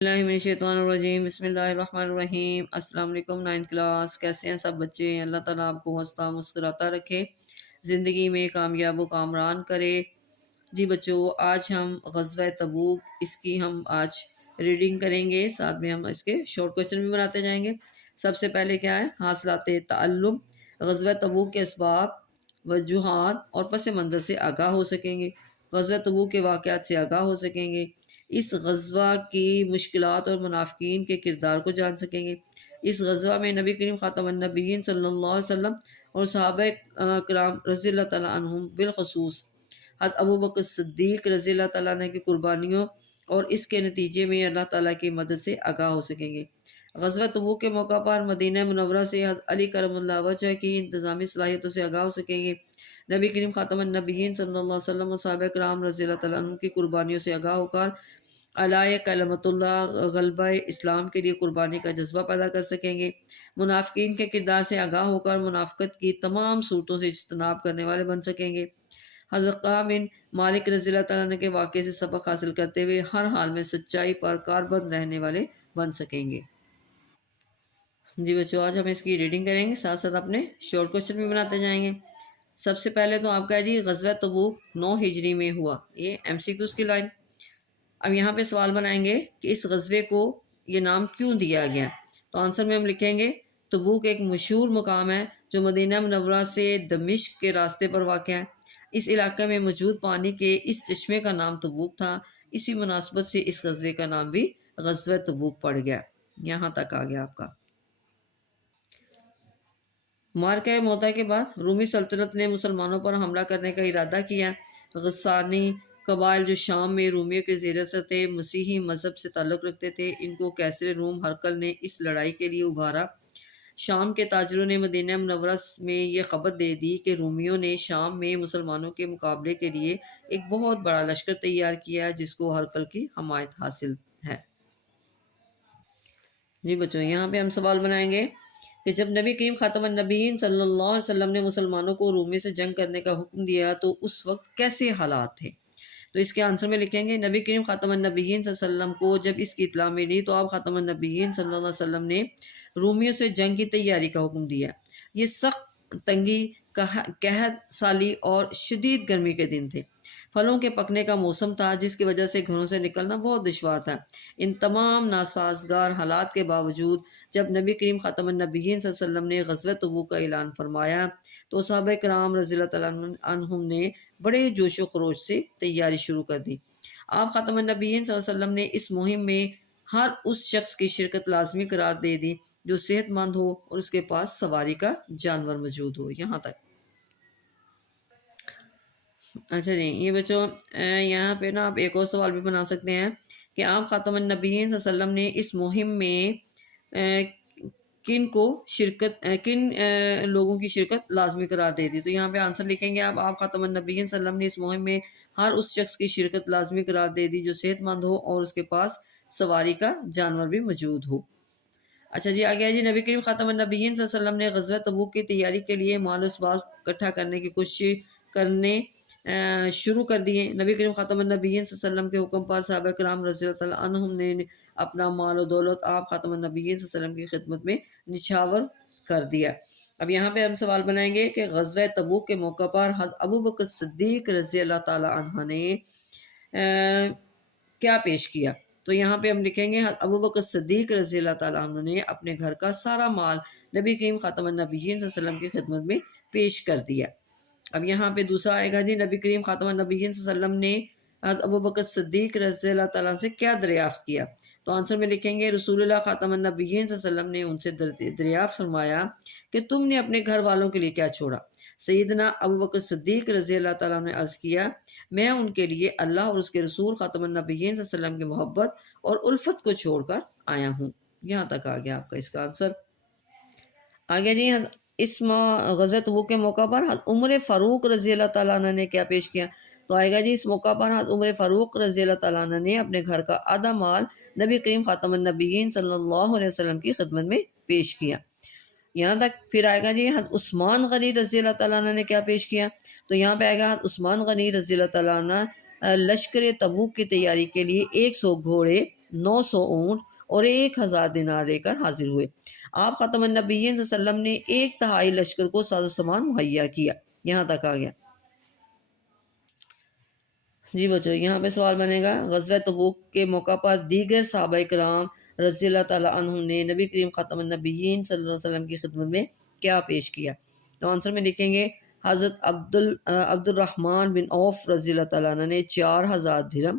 اللہ من الشیطان الرجیم بسم اللہ الرحمن الرحیم۔ السلام علیکم 9th کلاس، کیسے ہیں سب بچے؟ اللہ تعالیٰ آپ کو ہنستا مسکراتا رکھے، زندگی میں کامیاب و کامران کرے۔ جی بچوں، آج ہم غزوہ تبوک اس کی ہم آج ریڈنگ کریں گے، ساتھ میں ہم اس کے شارٹ کویسچن بھی بناتے جائیں گے۔ سب سے پہلے کیا ہے؟ حاصلات تعلم، غزوہ تبوک کے اسباب، وجوہات اور پس منظر سے آگاہ ہو سکیں گے، غزوہ تبوک کے واقعات سے آگاہ ہو سکیں گے، اس غزوہ کی مشکلات اور منافقین کے کردار کو جان سکیں گے۔ اس غزوہ میں نبی کریم خاتم النبیین صلی اللہ علیہ وسلم اور صحابہ کرام رضی اللہ تعالیٰ عنہم بالخصوص حضرت ابوبکر صدیق رضی اللہ تعالیٰ عنہ کی قربانیوں اور اس کے نتیجے میں اللہ تعالیٰ کی مدد سے آگاہ ہو سکیں گے۔ غزوہ تبوک کے موقع پر مدینہ منورہ سے حضرت علی کرم اللہ وجہ کی انتظامی صلاحیتوں سے آگاہ ہو سکیں گے۔ نبی کریم خاتم النبیین صلی اللہ علیہ وسلم اور صحابہ کرام رضی اللہ تعالیٰ عنہ کی قربانیوں سے آگاہ ہو کر علیہ کلمت اللہ، غلبہ اسلام کے لیے قربانی کا جذبہ پیدا کر سکیں گے۔ منافقین کے کردار سے آگاہ ہو کر منافقت کی تمام صورتوں سے اجتناب کرنے والے بن سکیں گے۔ حضرت کعب بن مالک رضی اللہ تعالیٰ عنہ کے واقعے سے سبق حاصل کرتے ہوئے ہر حال میں سچائی پر کاربند رہنے والے بن سکیں گے۔ جی بچوں، آج ہم اس کی ریڈنگ کریں گے، ساتھ ساتھ اپنے شارٹ کویسچن بھی بناتے جائیں گے۔ سب سے پہلے تو آپ کا جی غزوہ تبوک 9 ہجری میں ہوا، یہ MCQs کی لائن۔ اب یہاں پہ سوال بنائیں گے کہ اس غزوے کو یہ نام کیوں دیا گیا؟ تو آنسر میں ہم لکھیں گے تبوک ایک مشہور مقام ہے جو مدینہ منورہ سے دمشق کے راستے پر واقع ہے۔ اس علاقے میں موجود پانی کے اس چشمے کا نام تبوک تھا، اسی مناسبت سے اس غزوے کا نام بھی غزوہ تبوک پڑ گیا۔ یہاں تک آ گیا آپ کا۔ معرکہ موتا کے بعد رومی سلطنت نے مسلمانوں پر حملہ کرنے کا ارادہ کیا۔ غسانی قبائل جو شام میں رومیوں کے زیر اثر تھے، مسیحی مذہب سے تعلق رکھتے تھے، ان کو کیسر روم ہرقل نے اس لڑائی کے لیے ابھارا۔ شام کے تاجروں نے مدینہ منورہ میں یہ خبر دے دی کہ رومیوں نے شام میں مسلمانوں کے مقابلے کے لیے ایک بہت بڑا لشکر تیار کیا جس کو ہرقل کی حمایت حاصل ہے۔ جی بچوں، یہاں پہ ہم سوال بنائیں گے کہ جب نبی کریم خاتم النبیین صلی اللہ علیہ وسلم نے مسلمانوں کو رومی سے جنگ کرنے کا حکم دیا تو اس وقت کیسے حالات تھے؟ تو اس کے آنسر میں لکھیں گے نبی کریم خاتم النبیین صلی اللہ علیہ وسلم کو جب اس کی اطلاع ملی تو آپ خاتم النبیین صلی اللہ علیہ وسلم نے رومیوں سے جنگ کی تیاری کا حکم دیا۔ یہ سخت تنگی، قحط سالی اور شدید گرمی کے دن تھے۔ پھلوں کے پکنے کا موسم تھا جس کی وجہ سے گھروں سے نکلنا بہت دشوار تھا۔ ان تمام ناسازگار حالات کے باوجود جب نبی کریم خاتم النبیین صلی اللہ علیہ وسلم نے غزوہ تبوک کا اعلان فرمایا تو صحابہ کرام رضی اللہ تعالیٰ عنہم نے بڑے جوش و خروش سے تیاری شروع کر دی۔ آپ خاتم النبیین صلی اللہ علیہ وسلم نے اس مہم میں ہر اس شخص کی شرکت لازمی قرار دے دی جو صحت مند ہو اور اس کے پاس سواری کا جانور موجود ہو۔ یہاں تک۔ اچھا جی، یہ بچوں یہاں پہ نا آپ ایک اور سوال بھی بنا سکتے ہیں کہ آپ خاتم النبیین صلی اللہ علیہ وسلم نے اس مہم میں کن لوگوں کی شرکت لازمی قرار دے دی؟ تو یہاں پہ آنسر لکھیں گے آپ خاتم النبیین صلی اللہ علیہ وسلم نے اس مہم میں ہر اس شخص کی شرکت لازمی قرار دے دی جو صحت مند ہو اور اس کے پاس سواری کا جانور بھی موجود ہو۔ اچھا جی، آگے جی نبی کریم خاتم النبیین صلی اللہ علیہ وسلم نے غزوہ تبوک کی تیاری کے لیے مال و اسباب اکٹھا کرنے کی کوشش کرنے شروع کر دیے۔ نبی کریم خاتم النبیین صلی اللہ علیہ وسلم کے حکم پر صحابہ کرام رضی اللہ تعالیٰ عنہم نے اپنا مال و دولت آپ خاتم النبیین صلی اللہ علیہ وسلم کی خدمت میں نچھاور کر دیا۔ اب یہاں پہ ہم سوال بنائیں گے کہ غزوہ تبوک کے موقع پر حضرت ابوبکر صدیق رضی اللہ تعالیٰ عنہ نے کیا پیش کیا؟ تو یہاں پہ ہم لکھیں گے حضرت ابوبکر صدیق رضی اللہ تعالیٰ عنہ نے اپنے گھر کا سارا مال نبی کریم خاتم النبیین صلی اللہ علیہ وسلم کی خدمت میں پیش کر دیا۔ اب یہاں پہ دوسرا آئے گا جی نبی کریم خاتم النبیین صلی اللہ علیہ وسلم نے حضرت ابوبکر صدیق رضی اللہ تعالیٰ سے کیا دریافت کیا؟ تو آنسر میں لکھیں گے رسول اللہ خاتم النبیین صلی اللہ علیہ وسلم نے ان سے دریافت فرمایا کہ تم نے اپنے گھر والوں کے لیے کیا چھوڑا؟ سیدنا ابوبکر صدیق رضی اللہ تعالیٰ نے عرض کیا میں ان کے لیے اللہ اور اس کے رسول خاتم النبیین صلی اللہ علیہ وسلم کی محبت اور الفت کو چھوڑ کر آیا ہوں۔ یہاں تک آ گیا آپ کا اس کا آنسر۔ آگے جی اس غزوہ تبوک کے موقع پر عمر فاروق رضی اللہ تعالیٰ عنہ نے کیا پیش کیا؟ تو آئے گا جی اس موقع پر عمر فاروق رضی اللہ تعالیٰ عنہ نے اپنے گھر کا آدھا مال نبی کریم خاتم النبیین صلی اللہ علیہ وسلم کی خدمت میں پیش کیا۔ یہاں تک۔ پھر آئے گا جی حضرت عثمان غنی رضی اللہ تعالیٰ عنہ نے کیا پیش کیا؟ تو یہاں پہ آئے گا عثمان غنی رضی اللہ تعالیٰ عنہ لشکر تبوک کی تیاری کے لیے 100 گھوڑے 900 اونٹ اور 1000 دینار لے کر حاضر ہوئے۔ آپ خاتم النبیین صلی اللہ علیہ وسلم نے 1/3 لشکر کو ساز و سامان مہیا کیا۔ یہاں تک آ گیا۔ جی بچو یہاں پہ سوال بنے گا، غزوہ تبوک کے موقع پر دیگر صحابہ کرام رضی اللہ تعالیٰ عنہ نے نبی کریم خاتم النبیین صلی اللہ علیہ وسلم کی خدمت میں کیا پیش کیا؟ تو آنسر میں لکھیں گے حضرت عبد الرحمن بن عوف رضی اللہ تعالیٰ عنہ نے 4000 درہم،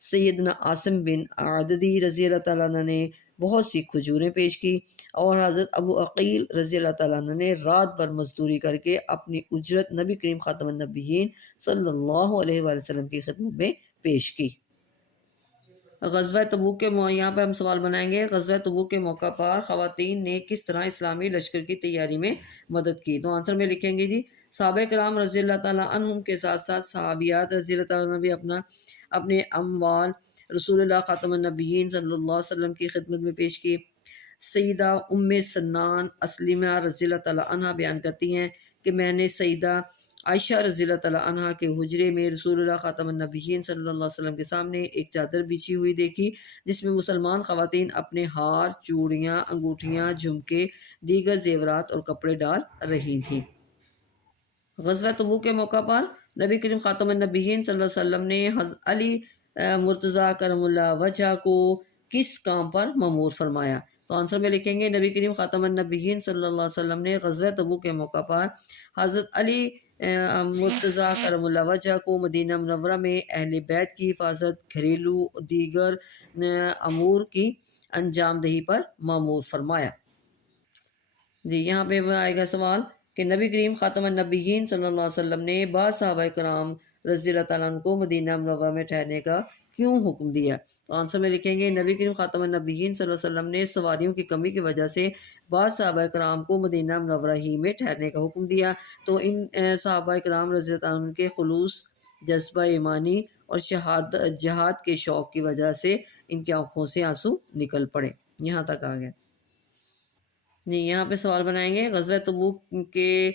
سیدنا عاصم بن عددی رضی اللہ تعالیٰ عنہ نے بہت سی کھجوریں پیش کی، اور حضرت ابو عقیل رضی اللہ تعالیٰ عنہ نے رات بھر مزدوری کر کے اپنی اجرت نبی کریم خاتم النبیین صلی اللہ علیہ وآلہ وسلم کی خدمت میں پیش کی۔ غزوہ تبوک کے یہاں پہ ہم سوال بنائیں گے، غزوہ تبوک کے موقع پر خواتین نے کس طرح اسلامی لشکر کی تیاری میں مدد کی؟ تو آنسر میں لکھیں گے جی صحابہ کرام رضی اللہ تعالیٰ عنہم کے ساتھ ساتھ صحابیات رضی اللہ تعالیٰ عنہ بھی اپنے اموال رسول اللہ خاتم النبیین صلی اللہ علیہ وسلم کی خدمت میں پیش کی۔ سیدہ ام سنان اسلمہ رضی اللہ تعالیٰ عنہ بیان کرتی ہیں کہ میں نے سیدہ عائشہ رضی اللہ تعالیٰ عنہ کے حجرے میں رسول اللہ خاتم النبیین صلی اللہ علیہ وسلم کے سامنے ایک چادر بچھی ہوئی دیکھی، جس میں مسلمان خواتین اپنے ہار، چوڑیاں، انگوٹھیاں، جھمکے، دیگر زیورات اور کپڑے ڈال رہی تھیں۔ غزوہ تبوک کے موقع پر نبی کریم خاتم النبیین صلی اللہ علیہ وسلم نے حضرت علی مرتضیٰ کرم اللہ وجہ کو کس کام پر مأمور فرمایا؟ تو آنسر میں لکھیں گے نبی کریم خاتم النبیین صلی اللہ علیہ وسلم نے غزوہ تبوک کے موقع پر حضرت علی مرتضیٰ کرم اللہ وجہ کو مدینہ منورہ میں اہل بیت کی حفاظت، گھریلو دیگر امور کی انجام دہی پر مأمور فرمایا۔ جی یہاں پہ آئے گا سوال کہ نبی کریم خاتم النبیین صلی اللہ علیہ وسلم نے بعض صحابہ کرام رضی اللہ تعالیٰ عنہ کو مدینہ منورہ میں ٹھہرنے کا کیوں حکم دیا؟ تو آنسر میں لکھیں گے نبی کریم خاتم النبیین صلی اللہ علیہ وسلم نے سواریوں کی کمی کی وجہ سے بعض صحابہ کرام کو مدینہ منورہ ہی میں ٹھہرنے کا حکم دیا، تو ان صحابہ کرام رضی اللہ تعالیٰ عنہ کے خلوص، جذبہ ایمانی اور جہاد کے شوق کی وجہ سے ان کی آنکھوں سے آنسو نکل پڑے۔ یہاں تک آ گئے۔ جی یہاں پہ سوال بنائیں گے غزوہ تبوک کے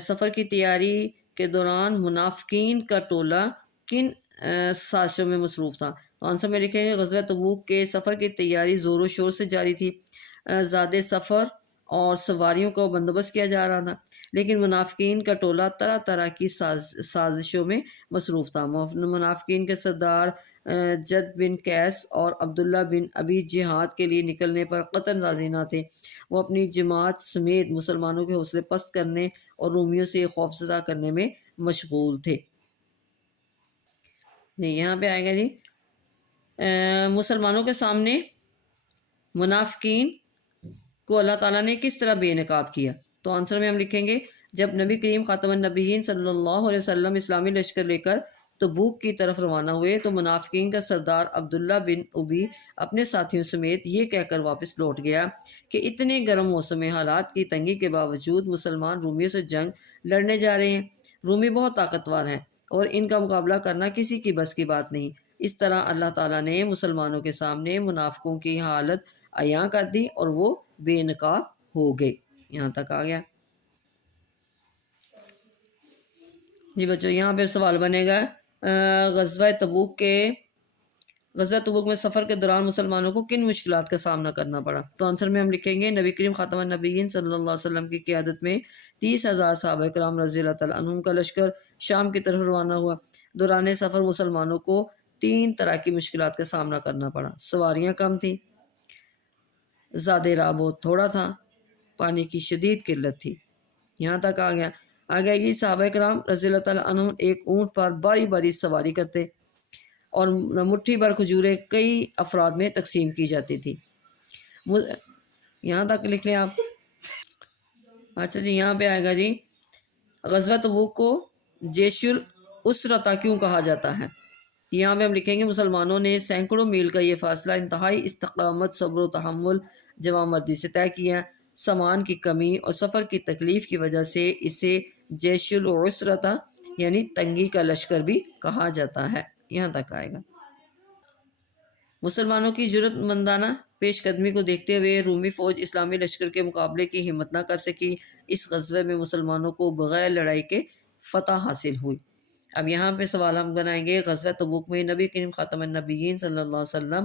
سفر کی تیاری کے دوران منافقین کا ٹولہ کن سازشوں میں مصروف تھا؟ تو آنسر میں لکھیں گے غزوہ تبوک کے سفر کی تیاری زور و شور سے جاری تھی، زیادہ سفر اور سواریوں کا بندوبست کیا جا رہا تھا، لیکن منافقین کا ٹولہ طرح طرح کی سازشوں میں مصروف تھا۔ منافقین کے سردار جد بن قیس اور عبداللہ بن ابی جہاد کے لیے نکلنے پر قطعاً راضی نہ تھے۔ وہ اپنی جماعت سمیت مسلمانوں کے حوصلے پست کرنے اور رومیوں سے خوفزدہ کرنے میں مشغول تھے۔ یہاں پہ آئے گا جی مسلمانوں کے سامنے منافقین کو اللہ تعالیٰ نے کس طرح بے نقاب کیا؟ تو آنسر میں ہم لکھیں گے جب نبی کریم خاتم النبیین صلی اللہ علیہ وسلم اسلامی لشکر لے کر تبوک کی طرف روانہ ہوئے تو منافقین کا سردار عبداللہ بن ابی اپنے ساتھیوں سمیت یہ کہہ کر واپس لوٹ گیا کہ اتنے گرم موسم حالات کی تنگی کے باوجود مسلمان رومیوں سے جنگ لڑنے جا رہے ہیں۔ رومی بہت طاقتور ہیں اور ان کا مقابلہ کرنا کسی کی بس کی بات نہیں۔ اس طرح اللہ تعالیٰ نے مسلمانوں کے سامنے منافقوں کی حالت عیاں کر دی اور وہ بے نقاب ہو گئے۔ یہاں تک آ گیا۔ جی بچوں یہاں پہ سوال بنے گا غزوہ تبوک میں سفر کے دوران مسلمانوں کو کن مشکلات کا سامنا کرنا پڑا؟ تو آنسر میں ہم لکھیں گے نبی کریم خاتم النبیین صلی اللہ علیہ وسلم کی قیادت میں 30,000 صحابہ کرام رضی اللہ تعالیٰ عنہم کا لشکر شام کی طرف روانہ ہوا۔ دوران سفر مسلمانوں کو 3 طرح کی مشکلات کا سامنا کرنا پڑا۔ سواریاں کم تھیں، زیادہ راہ بہت تھوڑا تھا، پانی کی شدید قلت تھی۔ یہاں تک آ گیا۔ آگے یہ صحابہ کرام رضی اللہ تعالیٰ عنہ ایک اونٹ پر باری باری سواری کرتے اور مٹھی بھر کھجوریں کئی افراد میں تقسیم کی جاتی تھی۔ یہاں تک لکھ لیں آپ۔ اچھا جی یہاں پہ آئے گا جی غزوہ تبوک کو جیش الاسرہ کیوں کہا جاتا ہے؟ یہاں پہ ہم لکھیں گے مسلمانوں نے سینکڑوں میل کا یہ فاصلہ انتہائی استقامت، صبر و تحمل، جوانمردی سے طے کیا۔ سامان کی کمی اور سفر کی تکلیف کی وجہ سے اسے جیش العسرہ یعنی تنگی کا لشکر بھی کہا جاتا ہے۔ یہاں تک آئے گا۔ مسلمانوں کی جرأت مندانہ پیش قدمی کو دیکھتے ہوئے رومی فوج اسلامی لشکر کے مقابلے کی ہمت نہ کر سکی۔ اس غزوے میں مسلمانوں کو بغیر لڑائی کے فتح حاصل ہوئی۔ اب یہاں پہ سوال ہم بنائیں گے غزوہ تبوک میں نبی کریم خاتم النبیین صلی اللہ علیہ وسلم